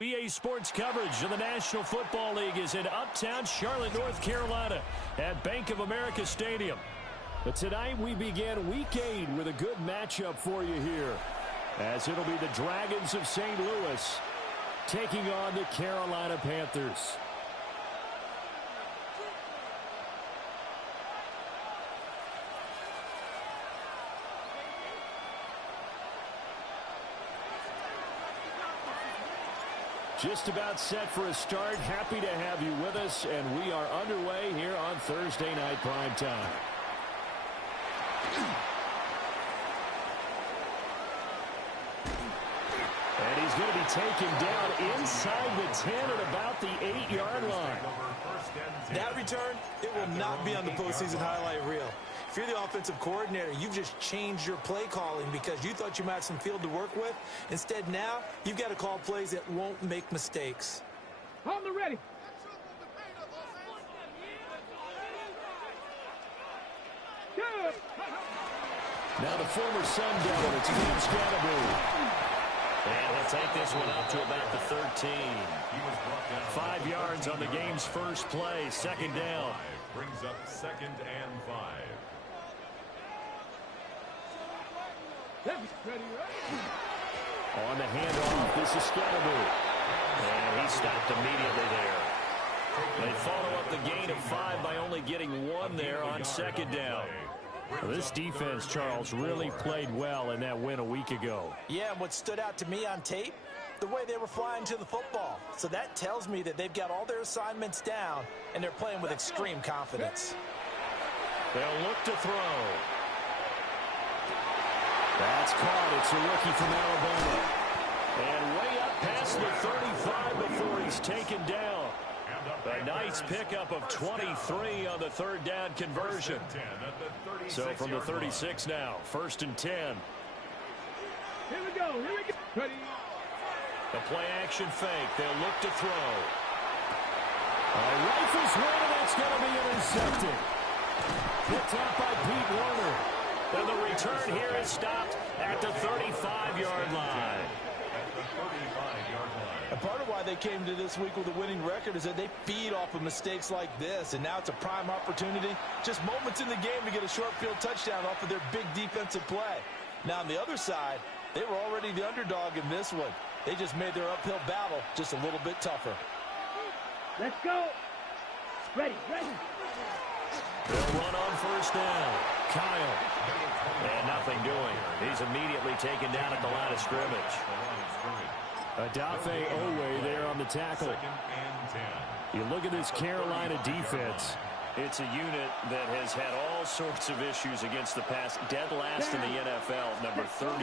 EA Sports coverage of the National Football League is in uptown Charlotte, North Carolina at Bank of America Stadium. But tonight we begin Week 8 with a good matchup for you here, as it'll be the Dragons of St. Louis taking on the Carolina Panthers. Just about set for a start. Happy to have you with us, and we are underway here on Thursday Night Primetime. And he's going to be taken down inside the 10 at about the 8-yard line. That return, it will not be on the postseason highlight reel. If you're the offensive coordinator, you've just changed your play calling because you thought you might have some field to work with. Instead, now, you've got to call plays that won't make mistakes. On the ready. Now the former Sun Devil, it's Ian Scatterbury. And he'll take this one up to about the 13. 5 yards on the game's first play, second down. Brings up 2nd and 5. On the handoff, this is Scatterbury. And he stopped immediately there. They follow up the gain of 5 by only getting 1 there on second down. Well, this defense, Charles, really played well in that win a week ago. Yeah, and what stood out to me on tape, the way they were flying to the football. So that tells me that they've got all their assignments down, and they're playing with extreme confidence. They'll look to throw. That's caught. It's a rookie from Alabama. And way up past the 35 before he's taken down. A nice pickup of 23 on the third down conversion. So from the 36 now, 1st and 10. Here we go. Ready. The play action fake. They'll look to throw. Rifles one, and that's going to be intercepted. Picked up by Pete Warner. And the return here is stopped at the 35-yard line. And part of why they came to this week with a winning record is that they feed off of mistakes like this, and now it's a prime opportunity. Just moments in the game to get a short field touchdown off of their big defensive play. Now on the other side, they were already the underdog in this one. They just made their uphill battle just a little bit tougher. Let's go. Ready. They'll run on first down. Kyle. And nothing doing. He's immediately taken down at the line of scrimmage. Adafe Owe there on the tackle. You look at this Carolina defense. It's a unit that has had all sorts of issues against the pass. Dead last in the NFL, number 32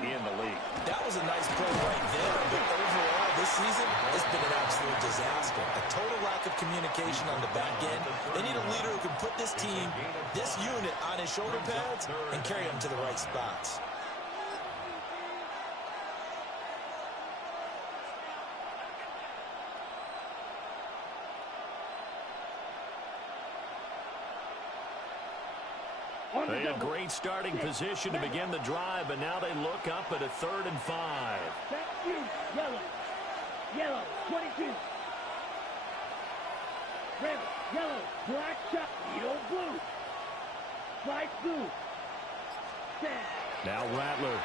in the league. That was a nice play right there, but overall this season, it's been an absolute disaster. A total lack of communication on the back end. They need a leader who can put this team, this unit, on his shoulder pads and carry them to the right spots. They had great starting position to begin the drive, but now they look up at a 3rd and 5. Yellow, 22. Red, yellow, black shot, yellow, blue. Bright blue. Now Rattler.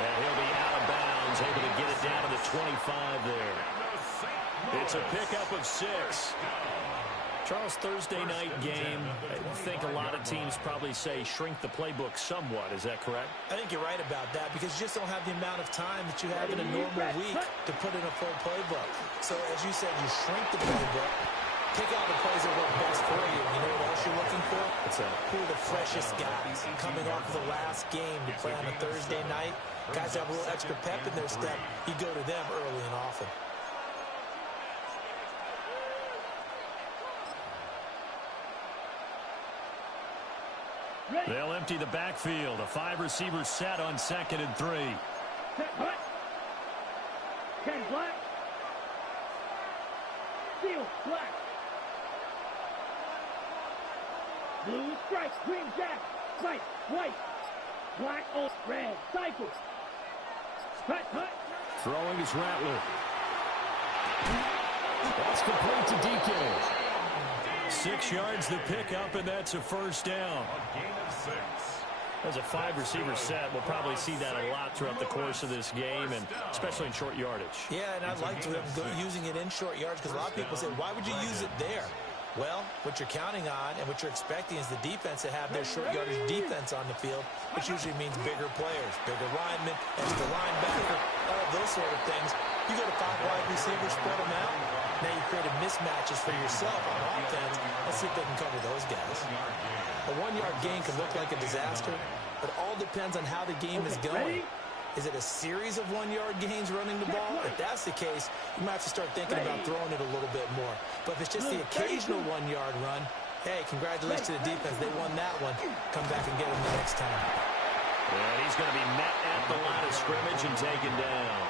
And he'll be out of bounds, able to get it down to the 25 there. It's a pickup of 6. Charles, Thursday night game, I think a lot of teams probably say shrink the playbook somewhat. Is that correct? I think you're right about that because you just don't have the amount of time that you have in a normal week to put in a full playbook. So, as you said, you shrink the playbook, pick out the plays that work best for you. You know what else you're looking for? Who are the freshest guys coming off the last game to play on a Thursday night? Guys have a little extra pep in their step. You go to them early and often. They'll empty the backfield. A 5-receiver set on 2nd and 3. Set, hut. 10 black. Steel, black. Blue, strike, green, jack, white, white. Black on red. Cycle. Hut, hut. Throwing is Rattler. That's complete to DK. 6 yards the pickup, and that's a first down. A gain of 6. As a 5-receiver set, we'll probably see that a lot throughout the course of this game, and especially in short yardage. Yeah, and I'd like to have using it in short yards because a lot of people say, why would you use it there? Well, what you're counting on and what you're expecting is the defense to have their short yardage defense on the field, which usually means bigger players, bigger linemen, extra linebacker, all those sort of things. You go to 5 wide receivers, spread them out. Now you created mismatches for yourself on offense. Let's see if they can cover those guys. A 1-yard gain can look like a disaster, but all depends on how the game is going. Is it a series of 1-yard gains running the ball? If that's the case, you might have to start thinking about throwing it a little bit more. But if it's just the occasional 1-yard run, hey, congratulations to the defense. They won that one. Come back and get them the next time. And he's going to be met at the line of scrimmage and taken down.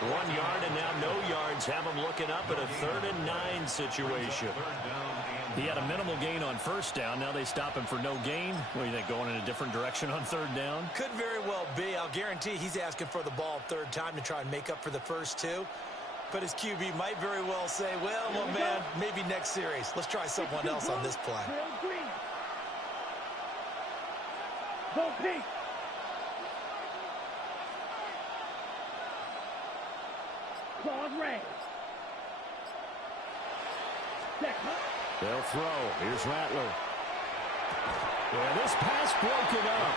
1 yard and now no yards. Have him looking up at a 3rd and 9 situation. He had a minimal gain on first down. Now they stop him for no gain. What do you think, going in a different direction on 3rd down? Could very well be. I'll guarantee he's asking for the ball 3rd time to try and make up for the first 2. But his QB might very well say, well, man, maybe next series. Let's try someone else on this play. Go pink. Claude Ray. They'll throw. Here's Rattler. Yeah, this pass broken up.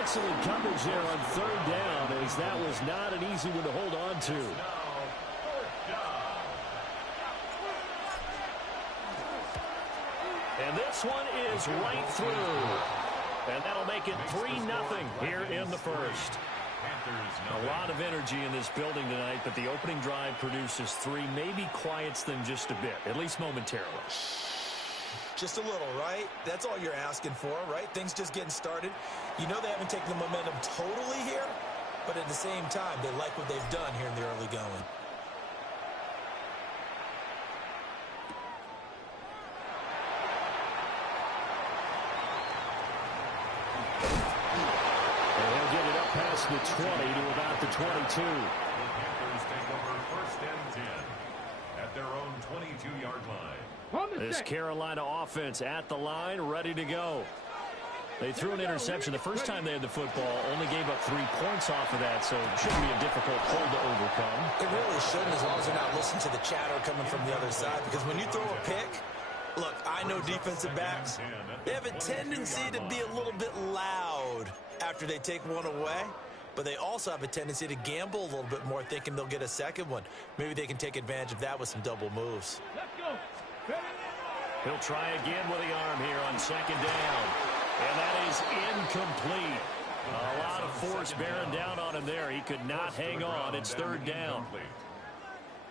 Excellent coverage there on 3rd down, as that was not an easy one to hold on to. And this one is right through. And that'll make it 3-0 here in the first. A lot of energy in this building tonight, but the opening drive produces 3, maybe quiets them just a bit, at least momentarily. Just a little, right? That's all you're asking for, right? Things just getting started. You know they haven't taken the momentum totally here, but at the same time, they like what they've done here in the early going. Past the 20 to about the 22. The Panthers take over 1st and 10 at their own 22-yard line. This Carolina offense at the line, ready to go. They threw an interception the first time they had the football, only gave up 3 points off of that, so it shouldn't be a difficult hold to overcome. It really shouldn't, as long as they're not listening to the chatter coming from the other side, because when you throw a pick, look, I know defensive backs, they have a tendency to be a little bit loud after they take one away, but they also have a tendency to gamble a little bit more, thinking they'll get a second one. Maybe they can take advantage of that with some double moves. Let's go. He'll try again with the arm here on 2nd down, and that is incomplete. A lot of force bearing down on him there. He could not hang on. It's 3rd down.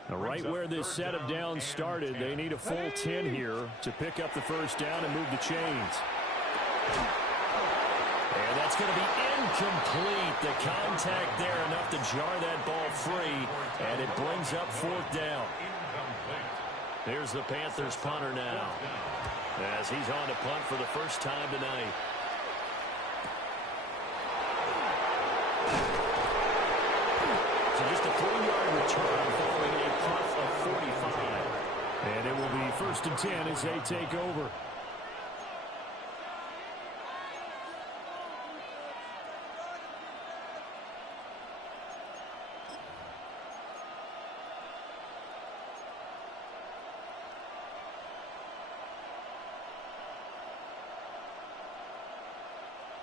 Now, right where this set of downs started, they need a full 10 here to pick up the first down and move the chains. And that's going to be incomplete. The contact there enough to jar that ball free, and it brings up 4th down. Here's the Panthers punter now, as he's on to punt for the first time tonight. So just a 3-yard return following a punt of 45. And it will be 1st and 10 as they take over.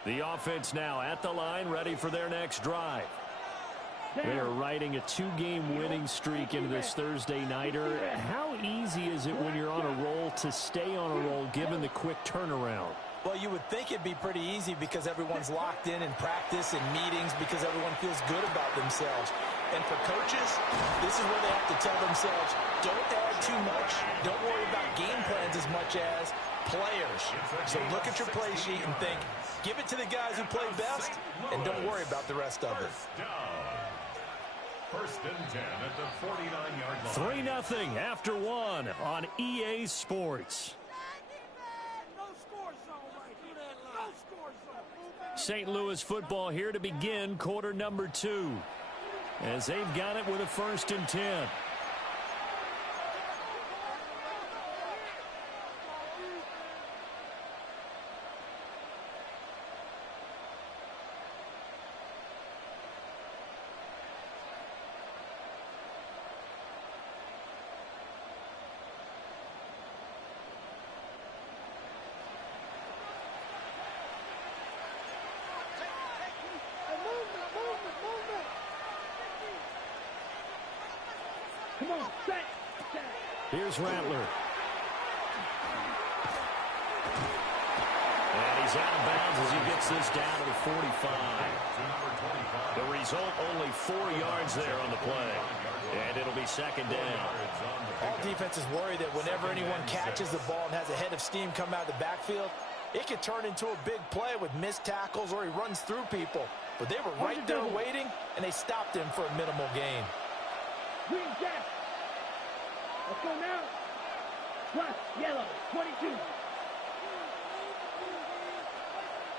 The offense now at the line, ready for their next drive. They are riding a 2-game winning streak into this Thursday nighter. How easy is it when you're on a roll to stay on a roll given the quick turnaround? Well, you would think it'd be pretty easy because everyone's locked in practice and meetings because everyone feels good about themselves. And for coaches, this is where they have to tell themselves, don't add too much. Don't worry about game plans as much as players. So look at your play sheet and think, give it to the guys who play best, and don't worry about the rest of it. 1st and 10 at the 49-yard line. 3-0 after 1 on EA Sports. St. Louis football here to begin quarter number 2. As they've got it with a 1st and 10. Come on, set. Here's Rattler. And he's out of bounds as he gets this down to the 45. The result, only 4 yards there on the play. And it'll be 2nd down. All defenses worry that whenever anyone catches the ball and has a head of steam come out of the backfield, it could turn into a big play with missed tackles or he runs through people. But they were right there waiting, and they stopped him for a minimal gain. Green jack. Let's go now. Plus yellow, 22.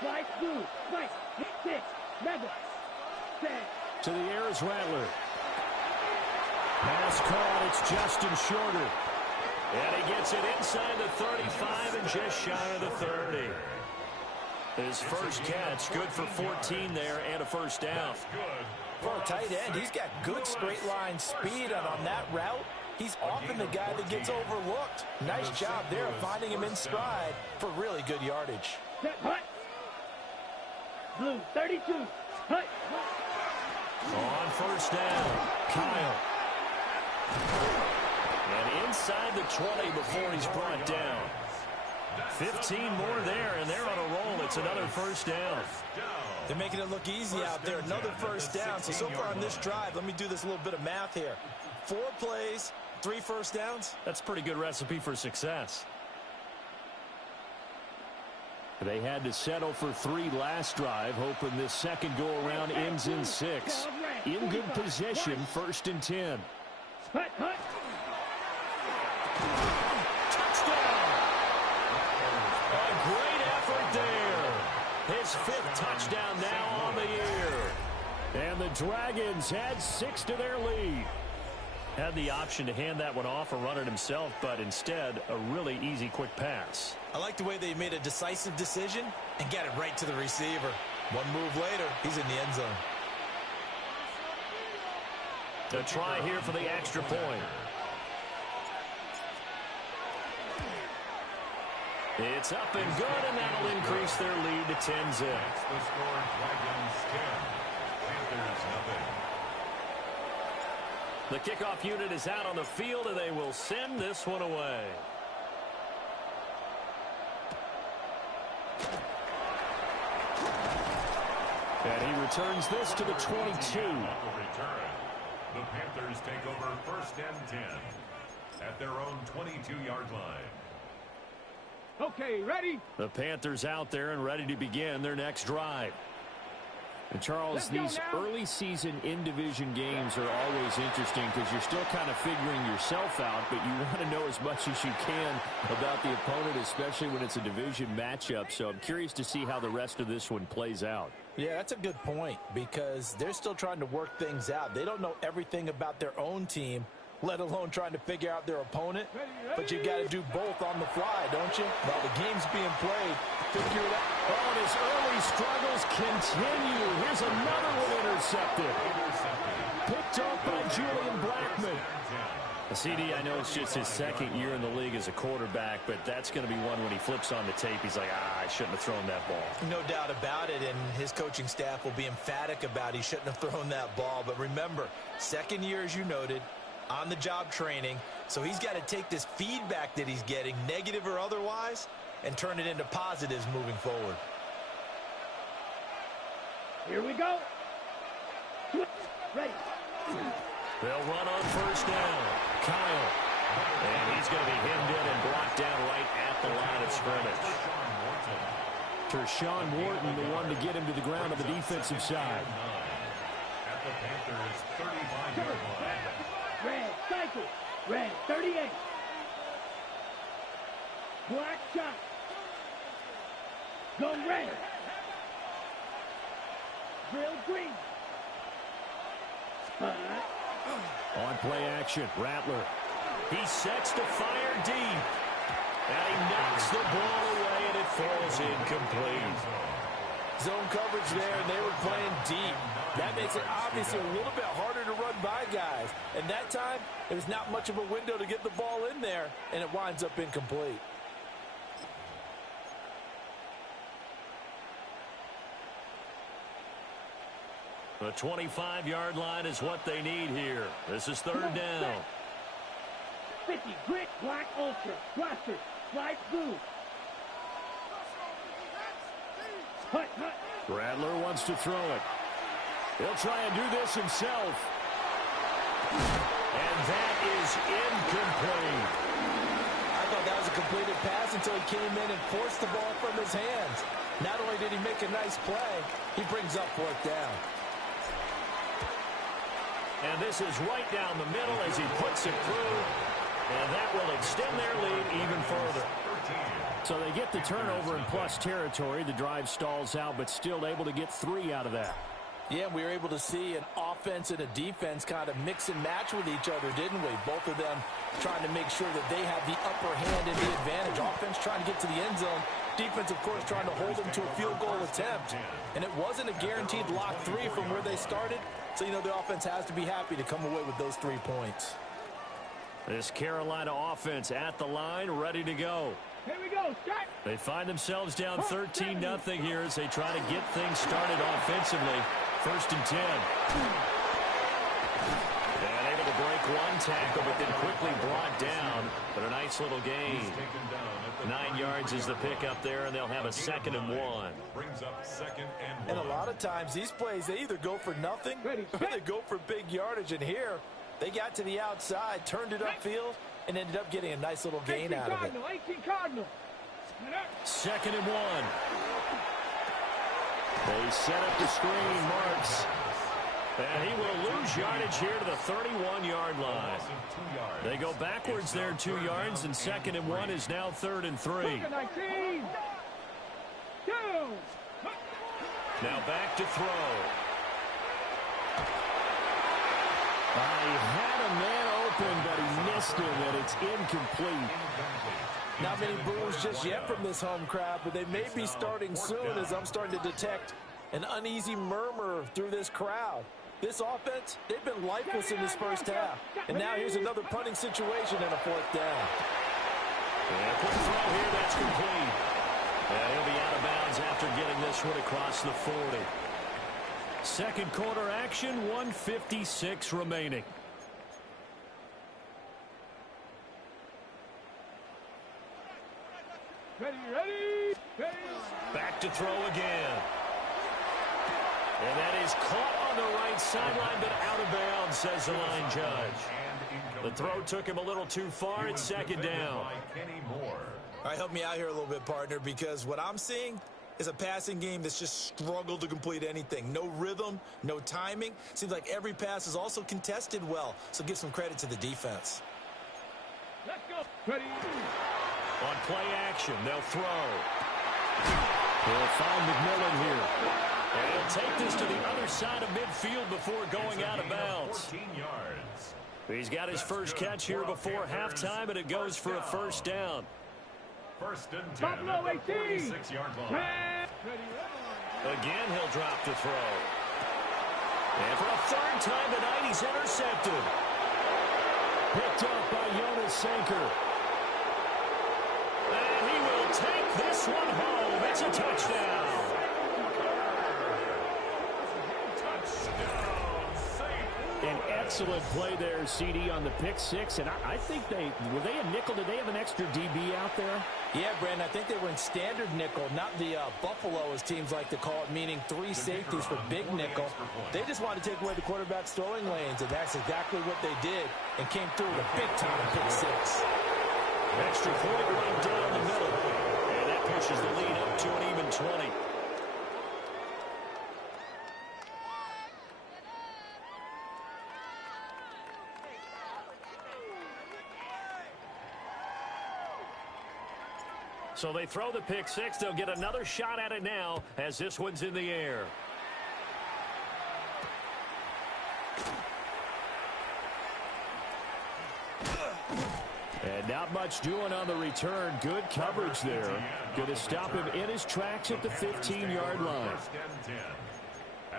Slice blue, slice, 6, mega, 10. To the air is Rattler. Pass caught, it's Justin Shorter. And he gets it inside the 35 and just shy of the 30. His first catch, good for 14 there and a 1st down. For a tight end, he's got good straight line speed, and on that route, he's often the guy that gets overlooked. Nice job there of finding him in stride for really good yardage. Set, hut. Blue, 32. Hut. On 1st down, Kyle. And inside the 20 before he's brought down. 15 more there, and they're on a roll. It's another 1st down. They're making it look easy out there. Another 1st down. So far on this drive, let me do this little bit of math here. 4 plays, 3 1st downs. That's a pretty good recipe for success. They had to settle for 3 last drive, hoping this second go-around ends in 6. In good position, 1st and 10. Hut, hut. Touchdown! A great effort there. His 5th touchdown now on the year. And the Dragons had 6 to their lead. Had the option to hand that one off or run it himself, but instead, a really easy, quick pass. I like the way they made a decisive decision and got it right to the receiver. One move later, he's in the end zone. The try here for the extra point. It's up and good, and that'll increase their lead to 10-zip. The score, Dragons 10, Panthers nothing. The kickoff unit is out on the field, and they will send this one away. And he returns this to the 22. The Panthers take over 1st and 10 at their own 22-yard line. Okay, ready? The Panthers out there and ready to begin their next drive. And Charles, these early season in-division games are always interesting because you're still kind of figuring yourself out, but you want to know as much as you can about the opponent, especially when it's a division matchup. So I'm curious to see how the rest of this one plays out. Yeah, that's a good point because they're still trying to work things out. They don't know everything about their own team, let alone trying to figure out their opponent. But you got to do both on the fly, don't you? While the game's being played, figure it out. Oh, and his early struggles continue. Here's another one intercepted. Picked up by Julian Blackman. CD, I know it's just his 2nd year in the league as a quarterback, but that's going to be one when he flips on the tape, he's like, I shouldn't have thrown that ball. No doubt about it, and his coaching staff will be emphatic about he shouldn't have thrown that ball. But remember, 2nd year, as you noted, on-the-job training, so he's got to take this feedback that he's getting, negative or otherwise, and turn it into positives moving forward. Here we go. Ready. They'll run on 1st down. Kyle. And he's going to be hemmed in and blocked down right at the line of scrimmage. Tershawn Wharton, the one to get him to the ground on the defensive side. At the Panthers' 35-yard line. Red, cycle. Red, 38. Black shot. Go red. Drill green. On play action, Rattler. He sets to fire deep. And he knocks the ball away, and it falls incomplete. Zone coverage there, and they were playing deep. That makes it obviously a little bit harder to run by guys. And that time, there's not much of a window to get the ball in there, and it winds up incomplete. The 25-yard line is what they need here. This is third down. 50, grit, black, ultra, blaster, slide blue. Hut, hut. Rattler wants to throw it. He'll try and do this himself. And that is incomplete. I thought that was a completed pass until he came in and forced the ball from his hands. Not only did he make a nice play, he brings up fourth down. And this is right down the middle as he puts it through. And that will extend their lead even further. So they get the turnover in plus territory. The drive stalls out, but still able to get 3 out of that. Yeah, we were able to see an offense and a defense kind of mix and match with each other, didn't we? Both of them trying to make sure that they have the upper hand and the advantage. Offense trying to get to the end zone. Defense, of course, trying to hold them to a field goal attempt. And it wasn't a guaranteed lock 3 from where they started. So, you know, the offense has to be happy to come away with those 3 points. This Carolina offense at the line, ready to go. Here we go, start. They find themselves down 13-0 here as they try to get things started offensively. First and 10. And able to break one tackle, but then quickly brought down. But a nice little gain. 9 yards is the pickup there, and they'll have a 2nd and 1. Brings up 2nd and 1. And a lot of times, these plays, they either go for nothing or they go for big yardage. And here, they got to the outside, turned it upfield, and ended up getting a nice little gain out of it. 18 Cardinal. 2nd and 1. They set up the screen, Marks. And he will lose yardage here to the 31-yard line. They go backwards there 2 yards, and 2nd and 1 is now 3rd and 3. 19. Now back to throw. He had a man open, but he missed him, and it's incomplete. Not many boos just yet from this home crowd, but they may be starting soon as I'm starting to detect an uneasy murmur through this crowd. This offense, they've been lifeless in this first half. And now here's another punting situation and a 4th down. And a quick throw here, that's complete. And he'll be out of bounds after getting this one across the 40. Second quarter action, 1:56 remaining. Ready. Back to throw again. And that is caught on the right sideline, but out of bounds, says the line judge. The throw took him a little too far. It's 2nd down. All right, help me out here a little bit, partner, because what I'm seeing is a passing game that's just struggled to complete anything. No rhythm, no timing. Seems like every pass is also contested well, so give some credit to the defense. Let's go. Ready. On play action, they'll throw. They'll find McMillan here. And he'll take this to the other side of midfield before going out of bounds. 14 yards. He's got his first catch here before halftime, and it goes for a first down. 1st and 10 at the 46-yard line. Again, he'll drop the throw. And for a 3rd time tonight, he's intercepted. Picked up by Jonas Sanker. And he will take this one home. It's a touchdown. An excellent play there, CD, on the pick 6. And I think were they a nickel? Did they have an extra DB out there? Yeah, Brandon, I think they were in standard nickel, not the Buffalo, as teams like to call it, meaning 3 safeties for big nickel. They just wanted to take away the quarterback's throwing lanes, and that's exactly what they did, and came through with a big-time pick 6. Extra point right down the middle. And that pushes the lead up to an even 20. So they throw the pick 6. They'll get another shot at it now as this one's in the air. And not much doing on the return. Good coverage there. Going to stop him in his tracks at the 15-yard line. First and 10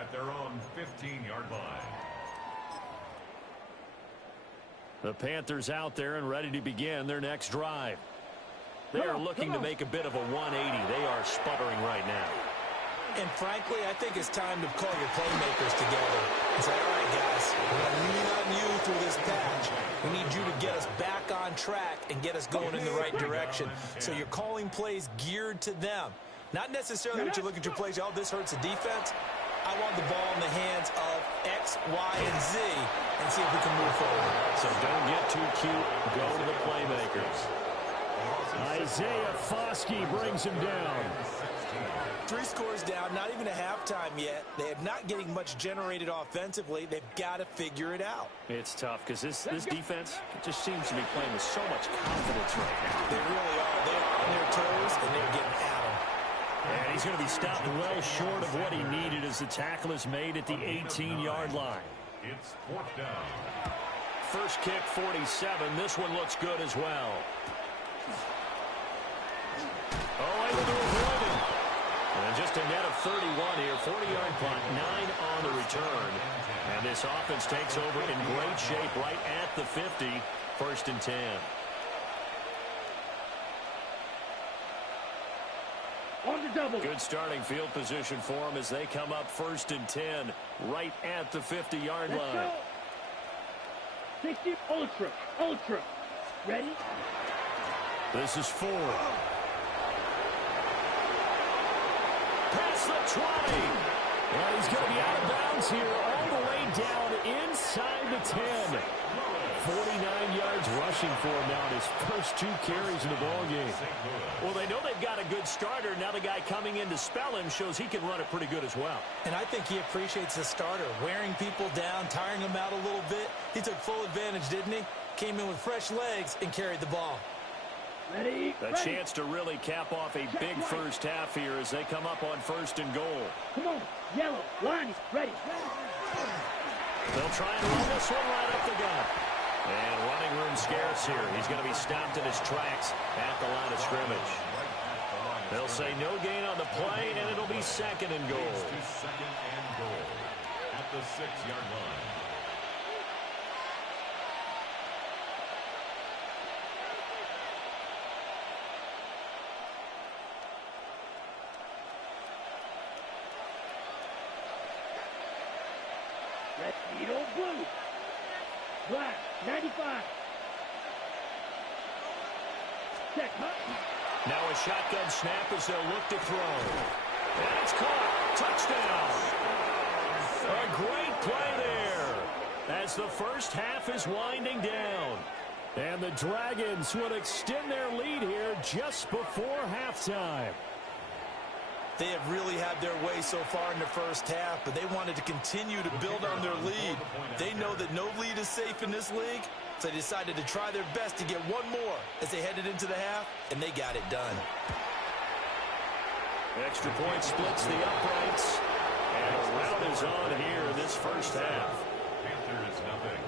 at their own 15-yard line. The Panthers out there and ready to begin their next drive. They are looking to make a bit of a 180. They are sputtering right now. And frankly, I think it's time to call your playmakers together and say, all right, guys, we're going to lean on you through this patch. We need you to get us back on track and get us going in the right direction. So you're calling plays geared to them. Not necessarily that you look at your plays, oh, this hurts the defense. I want the ball in the hands of X, Y, and Z and see if we can move forward. So don't get too cute. Go to the playmakers. Isaiah Foskey brings him down. 3 scores down, not even a halftime yet. They are not getting much generated offensively. They've got to figure it out. It's tough because this defense just seems to be playing with so much confidence right now. They really are. They are on their toes, and they're getting at them. And he's going to be stopped well short of what he needed as the tackle is made at the 18-yard line. It's 4th down. First kick, 47. This one looks good as well. Oh, able to avoid it. And just a net of 31 here, 40-yard punt, 9 on the return. And this offense takes over in great shape right at the 50, 1st and 10. On the double. Good starting field position for them as they come up 1st and 10, right at the 50-yard line. Go. 60, ultra. Ready? This is 4. Past the 20. And he's going to be out of bounds here all the way down inside the 10. 49 yards rushing for him now in his first 2 carries in the ballgame. Well, they know they've got a good starter. Now the guy coming in to spell him shows he can run it pretty good as well. And I think he appreciates the starter, wearing people down, tiring them out a little bit. He took full advantage, didn't he? Came in with fresh legs and carried the ball. Ready? A chance to really cap off a big first half here as they come up on 1st and goal. Come on, yellow, line, ready. They'll try and run this one right up the gut. And running room scarce here. He's going to be stopped in his tracks at the line of scrimmage. They'll say no gain on the play, and it'll be 2nd and goal. It's 2nd and goal at the 6-yard line. Red, Beetle, blue. Black, 95. Check, Now a shotgun snap as they'll look to throw. And it's caught. Touchdown. A great play there as the first half is winding down. And the Dragons will extend their lead here just before halftime. They have really had their way so far in the first half, but they wanted to continue to build on their lead. They know that no lead is safe in this league, so they decided to try their best to get one more as they headed into the half, and they got it done. Extra point splits the uprights, and a rout is on here in this first half. Panthers nothing.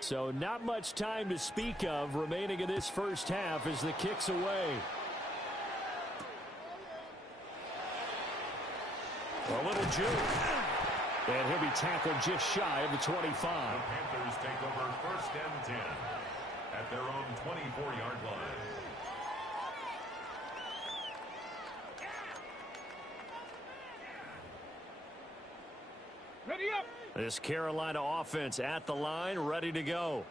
So not much time to speak of remaining in this first half as the kick's away. A little juke. And he'll be tackled just shy of the 25. The Panthers take over 1st and 10 at their own 24-yard line. Ready up. This Carolina offense at the line, ready to go.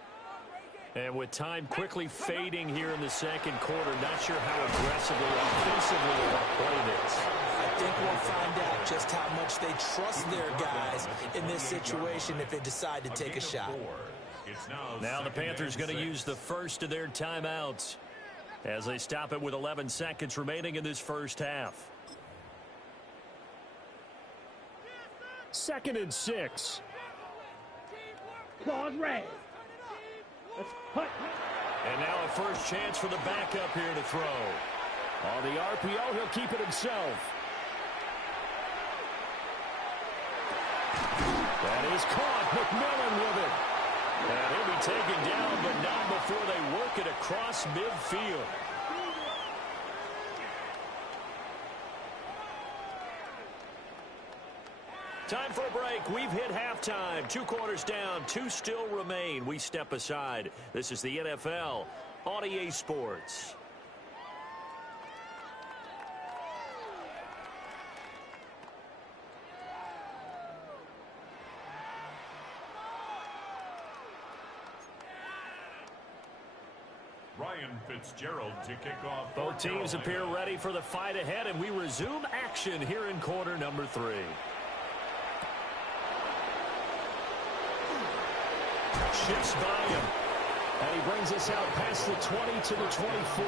And with time quickly fading here in the second quarter, not sure how aggressively, offensively they'll play this. I think we'll find out just how much they trust their guys in this situation if they decide to take a shot. Now the Panthers going to use the first of their timeouts as they stop it with 11 seconds remaining in this first half. 2nd and 6. Claws red. Let's hut. And now a first chance for the backup here to throw. On the RPO, he'll keep it himself. That is caught. McMillan with it. And he'll be taken down, but not before they work it across midfield. Time for a break. We've hit halftime. 2 quarters down. 2 still remain. We step aside. This is the NFL on EA Sports. Ryan Fitzgerald to kick off. Both teams appear ready for the fight ahead, and we resume action here in quarter number 3. Shifts by him. And he brings us out past the 20 to the 24.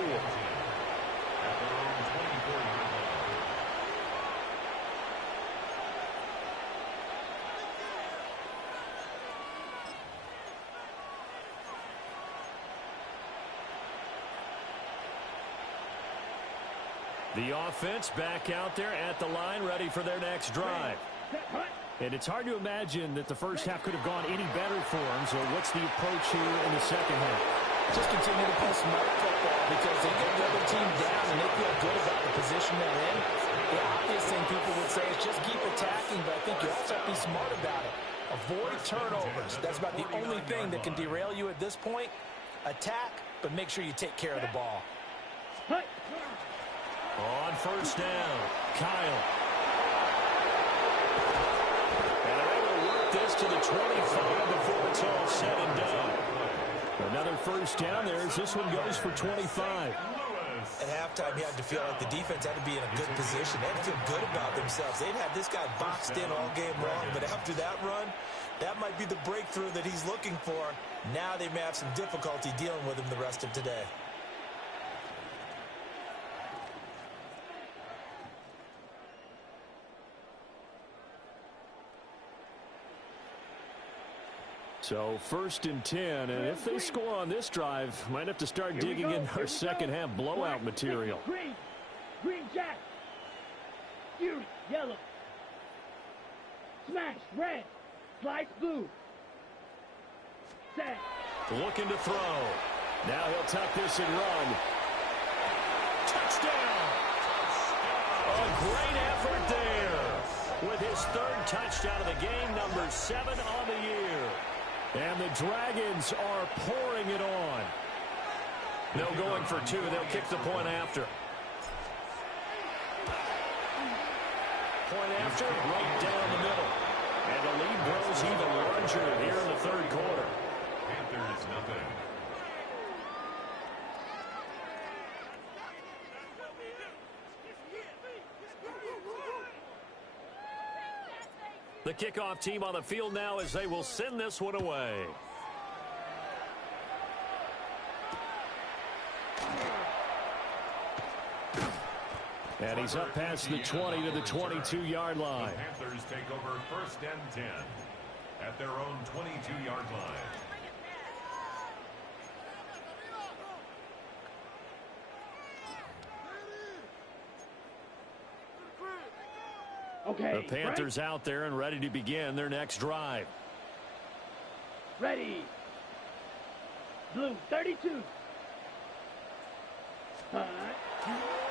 The offense back out there at the line, ready for their next drive. And it's hard to imagine that the first half could have gone any better for them. So what's the approach here in the second half? Just continue to play smart football because they get the other team down and they feel good about the position they're in. The obvious thing people would say is just keep attacking, but I think you also have to be smart about it. Avoid turnovers. That's about the only thing that can derail you at this point. Attack, but make sure you take care of the ball. On first down, Kyle. And they're able to work this to the 25 before it's all said and done. Another first down there as this one goes for 25. At halftime, you had to feel like the defense had to be in a good position. They had to feel good about themselves. They'd had this guy boxed in all game long, but after that run, that might be the breakthrough that he's looking for. Now they may have some difficulty dealing with him the rest of today. So 1st and 10, and if they score on this drive, might have to start digging in our second half blowout material. Green jack. Fury, yellow. Smash, red. Slice, blue. Set. Looking to throw. Now he'll tuck this and run. Touchdown! A great effort there. With his 3rd touchdown of the game, number 7 on the year. And the Dragons are pouring it on. No going for 2. They'll kick the point after. Point after, right down the middle. And the lead grows even larger here in the 3rd quarter. Panthers nothing. The kickoff team on the field now as they will send this one away. And he's up past the 20 to the 22-yard line. The Panthers take over 1st and 10 at their own 22-yard line. Okay. The Panthers out there and ready to begin their next drive. Ready. Blue, 32.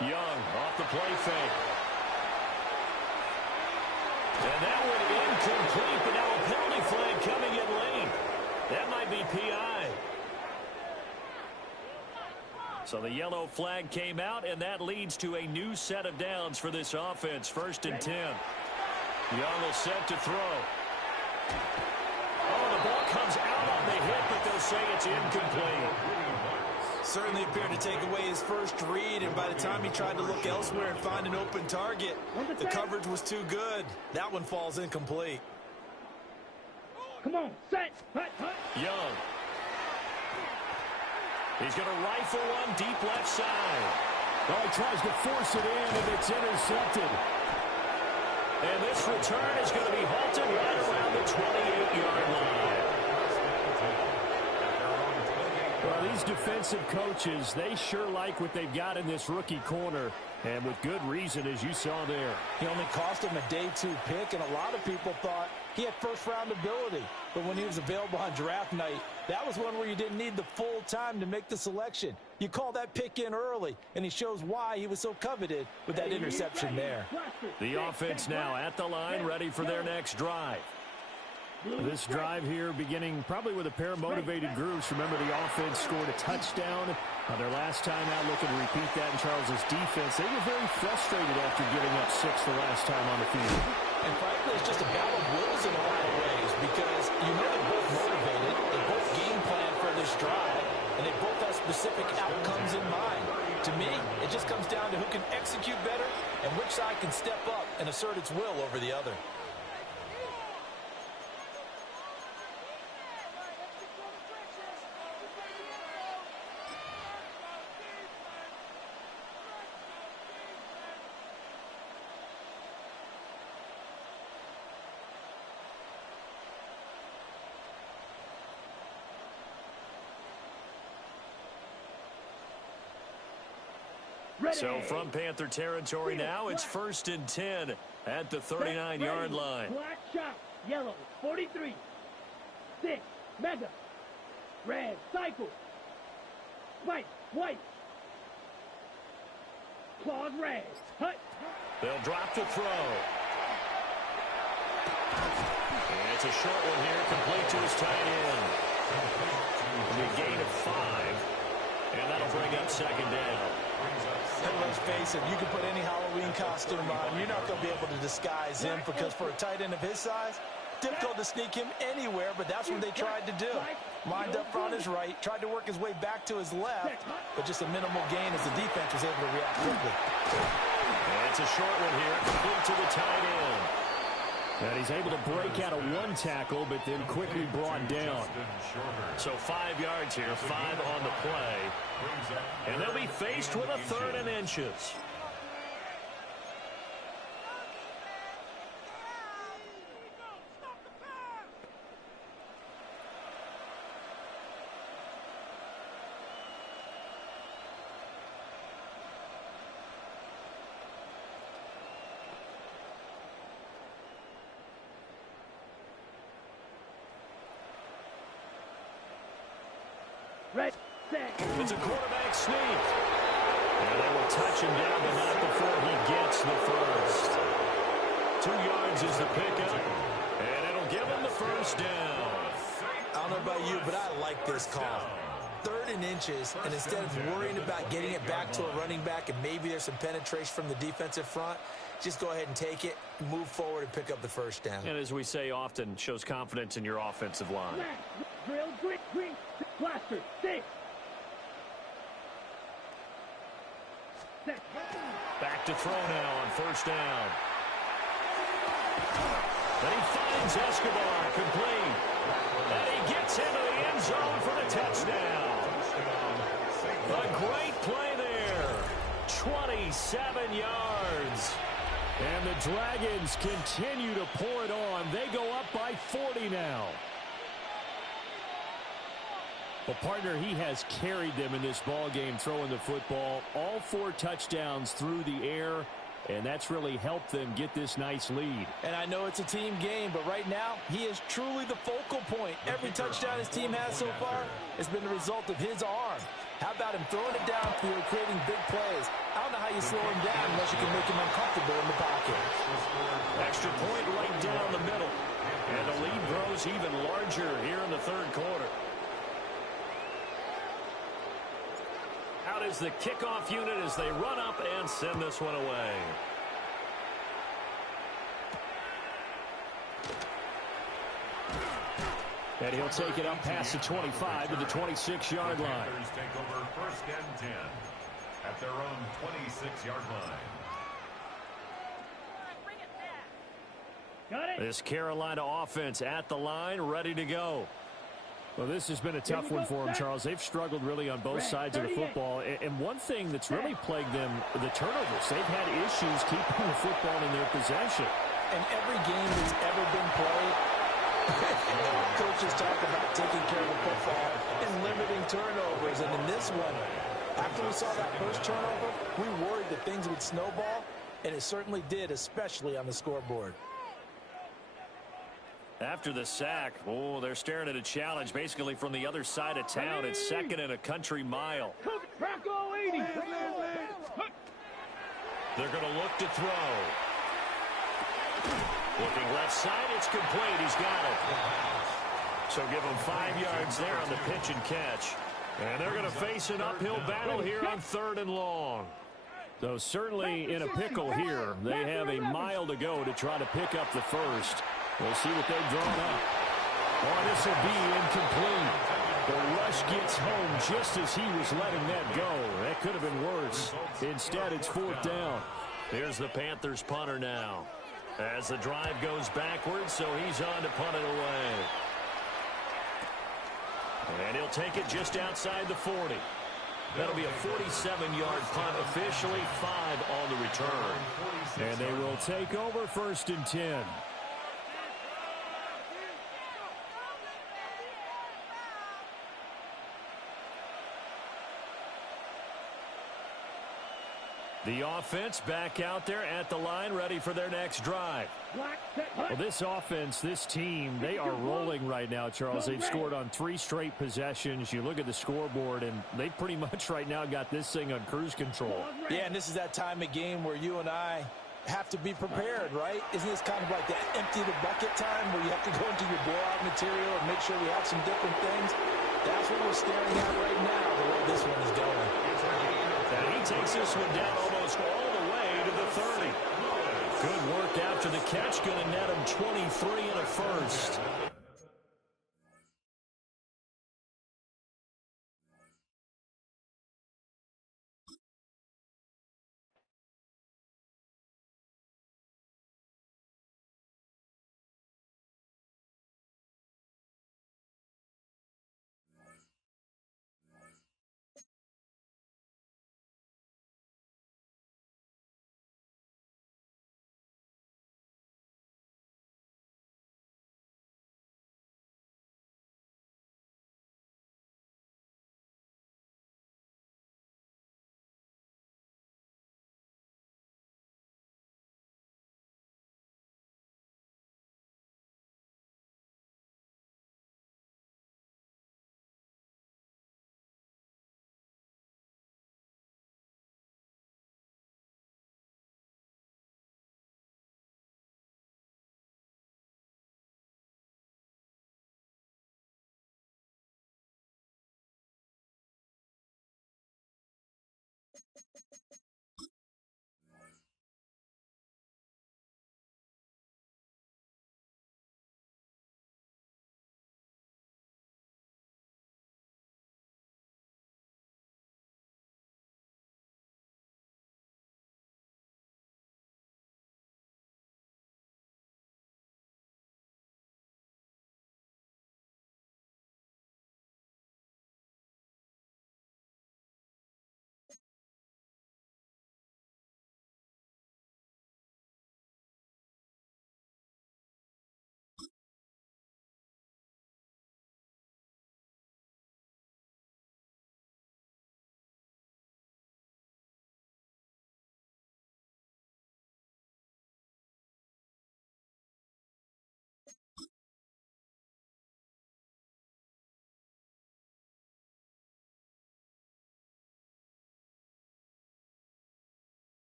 Young off the play fake. And that one incomplete, but now a penalty flag coming in late. That might be PI. So the yellow flag came out, and that leads to a new set of downs for this offense. 1st and 10. Young will set to throw. Oh, the ball comes out on the hit, but they'll say it's incomplete. Certainly appeared to take away his first read, and by the time he tried to look elsewhere and find an open target, the coverage was too good. That one falls incomplete. Come on, set. Young. He's going to rifle one deep left side. Oh, he tries to force it in, and it's intercepted. And this return is going to be halted right around the 28-yard line. Well, these defensive coaches, they sure like what they've got in this rookie corner, and with good reason, as you saw there. He only cost him a day 2 pick, and a lot of people thought he had first-round ability. But when he was available on draft night, that was one where you didn't need the full time to make the selection. You call that pick in early, and he shows why he was so coveted with that interception there. The offense now at the line, ready for their next drive. This drive here beginning probably with a pair of motivated groups. Remember, the offense scored a touchdown their last time out. Looking to repeat that in Charles's defense. They were very frustrated after giving up 6 the last time on the field. And frankly, it's just a battle of wills in a lot of ways because you know they're both motivated. They both game plan for this drive, and they both have specific outcomes in mind. To me, it just comes down to who can execute better and which side can step up and assert its will over the other. So from Panther territory now, it's 1st and 10 at the 39-yard line. Black shot, yellow, 43. 6, mega. Red, cycle. Spike, white. Claws, red. Hut. They'll drop the throw. And it's a short one here, complete to his tight end. A gain of 5. And that'll bring up 2nd down. And let's face it, you can put any Halloween costume on. You're not going to be able to disguise him because for a tight end of his size, difficult to sneak him anywhere, but that's what they tried to do. Lined up on his right, tried to work his way back to his left, but just a minimal gain as the defense was able to react quickly. And it's a short one here, complete to the tight end. And he's able to break out of 1 tackle, but then quickly brought down. So 5 yards here, 5 on the play. And they'll be faced with a 3rd and inches. Red, set. It's a quarterback sneak. And they will touch him down, but not before he gets the first. 2 yards is the pickup, and it'll give him the first down. I don't know about you, but I like this call. 3rd and inches, and instead of worrying about getting it back to a running back and maybe there's some penetration from the defensive front, just go ahead and take it, move forward, and pick up the first down. And as we say often, shows confidence in your offensive line. Drill, green, blaster, 6. Set. Back to throw now on 1st down. Then he finds Escobar, complete. And he gets into the end zone for the touchdown. A great play there. 27 yards. And the Dragons continue to pour it on. They go up by 40 now. Well, partner, he has carried them in this ball game throwing the football. All 4 touchdowns through the air, and that's really helped them get this nice lead. And I know it's a team game, but right now, he is truly the focal point. Every touchdown his team has so far has been the result of his arm. How about him throwing it downfield, creating big plays? I don't know how you slow him down unless you can make him uncomfortable in the pocket. Extra point right down the middle. And the lead grows even larger here in the 3rd quarter. Out is the kickoff unit as they run up and send this one away. And he'll take it up past the 25 to the 26-yard line. Panthers take over 1st and 10 at their own 26-yard line. Got it. This Carolina offense at the line, ready to go. Well, this has been a tough one for them, Charles. They've struggled really on both sides of the football. And one thing that's really plagued them, the turnovers. They've had issues keeping the football in their possession. in every game that's ever been played, coaches talk about taking care of the football and limiting turnovers. And in this one, after we saw that first turnover, we worried that things would snowball, and it certainly did, especially on the scoreboard. After the sack, oh, they're staring at a challenge basically from the other side of town. It's second and a country mile. Crackle 80. They're going to look to throw. Looking left side, it's complete. He's got it. So give him 5 yards there on the pitch and catch. And they're going to face an uphill battle here on 3rd and long. So certainly in a pickle here. They have a mile to go to try to pick up the first. We'll see what they've drawn up. Oh, this will be incomplete. The rush gets home just as he was letting that go. That could have been worse. Instead, it's 4th down. Here's the Panthers punter now. As the drive goes backwards, so he's on to punt it away. And he'll take it just outside the 40. That'll be a 47-yard punt, officially 5 on the return. And they will take over 1st and 10. The offense back out there at the line, ready for their next drive. Well, this offense, this team, they are rolling right now, Charles. They've scored on 3 straight possessions. You look at the scoreboard, and they pretty much right now got this thing on cruise control. Yeah, and this is that time of game where you and I have to be prepared, right? Isn't this kind of like that empty the bucket time where you have to go into your blowout material and make sure we have some different things? That's what we're staring at right now, the way this one is going. And he takes this one down almost all the way to the 30. Good work after the catch. Going to net him 23 and a first.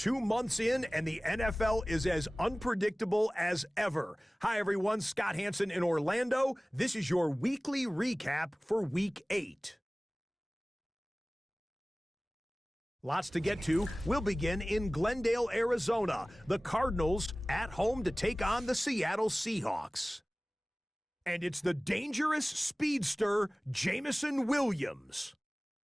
2 months in, and the NFL is as unpredictable as ever. Hi, everyone. Scott Hansen in Orlando. This is your weekly recap for Week 8. Lots to get to. We'll begin in Glendale, Arizona. The Cardinals at home to take on the Seattle Seahawks. And it's the dangerous speedster, Jameson Williams.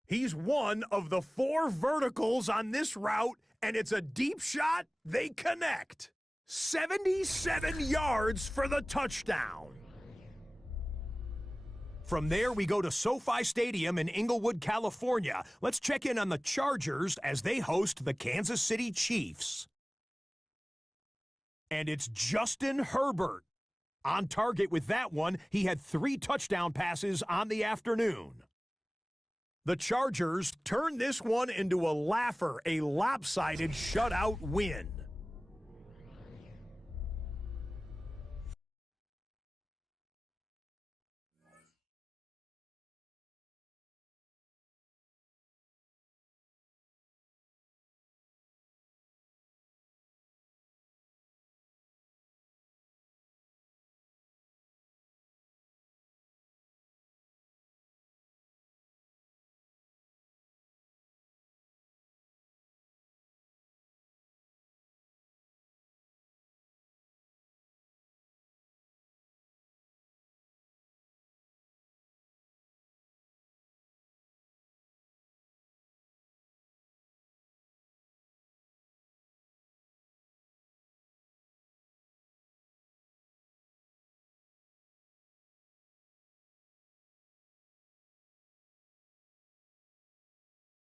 He's one of the 4 verticals on this route, and it's a deep shot. They connect. 77 yards for the touchdown. From there, we go to SoFi Stadium in Inglewood, California. Let's check in on the Chargers as they host the Kansas City Chiefs. And it's Justin Herbert. On target with that one, he had 3 touchdown passes on the afternoon. The Chargers turned this one into a laugher, a lopsided shutout win.